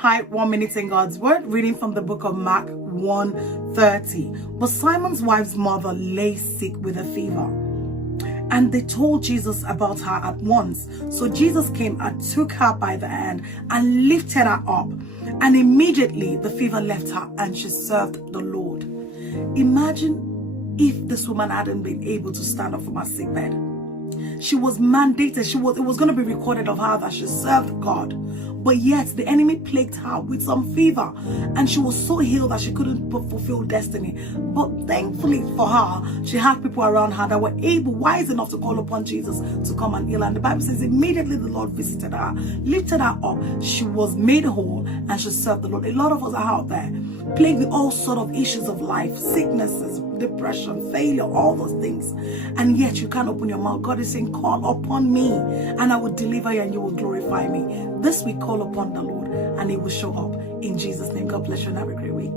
Hi, 1 minute in God's word, reading from the book of Mark 1:30. But Simon's wife's mother lay sick with a fever, and they told Jesus about her at once. So Jesus came and took her by the hand and lifted her up, and immediately the fever left her and she served the Lord. Imagine if this woman hadn't been able to stand up from her sick bed. She was mandated, it was going to be recorded of her that she served God. But yet the enemy plagued her with some fever, and she was so ill that she couldn't fulfill destiny. But thankfully for her, she had people around her that were wise enough to call upon Jesus to come and heal her. And the Bible says immediately the Lord visited her, lifted her up, she was made whole, and she served the Lord. A lot of us are out there plagued with all sort of issues of life, sicknesses, depression, failure, all those things, and yet you can't open your mouth. God is saying, call upon me and I will deliver you and you will glorify me. This week, call upon the Lord and he will show up in Jesus' name. God bless you and have a great week.